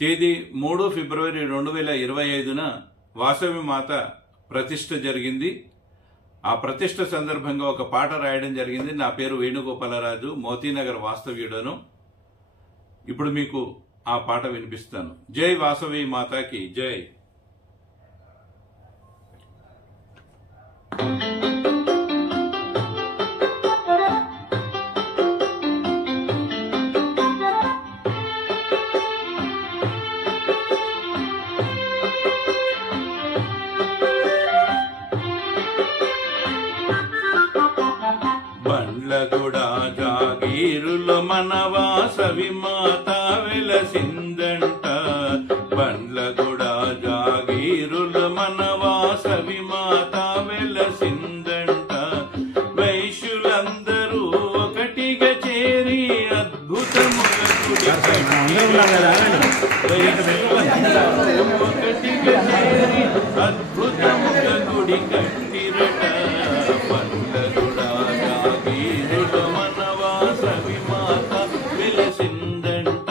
తేదీ 3 ఫిబ్రవరి 2025న వాసవి మాత ప్రతిష్ఠ జరిగింది. ఆ ప్రతిష్ఠ సందర్భంగా ఒక పాట రాయడం జరిగింది. నా పేరు వేణుగోపాలరాజు, మోతీనగర్ వాస్తవ్యుడను. ఇప్పుడు మీకు ఆ పాట వినిపిస్తాను. జై వాసవి మాతాకి జై. బండ్లగూడ జాగీరులో మన వాసవి మాత వెలసిందంట. బండ్లగూడ జాగీరులో మన వాసవి మాత వెలసిందంట. వైశ్యులందరూ ఒకటిగా చేరి అద్భుతముగా గుడి ఒకటిగా చేరి అద్భుతముగా గుడి కట్టిరట. బండ్లగూడ జాగీరులో మన వాసవి మాత వెలసిందంట.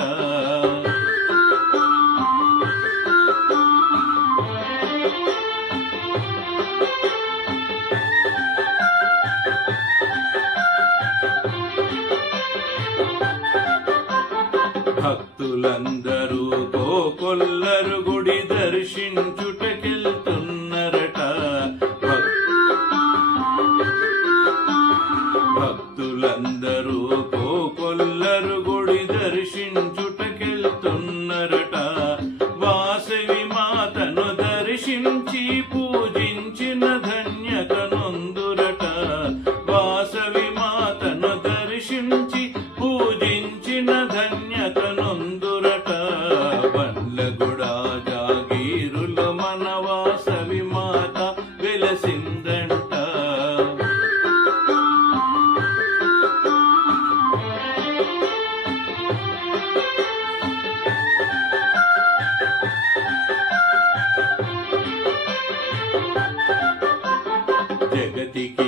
భక్తులందరూ కోకొల్లరు గుడి దర్శించుటకెళ్తున్నరట. భక్తులందరూ కోకొల్లరు గుడి దర్శించుటకెళ్తున్నరట. వాసవి మాతను దర్శించి పూజించిన ధన్యత నొందురట. వాసవి మాతను దర్శించి పూజించిన ధన్యత నొందురట. బండ్లగూడ జాగీరులో మన వాసవి మాత వెలసిందంట. జగతికి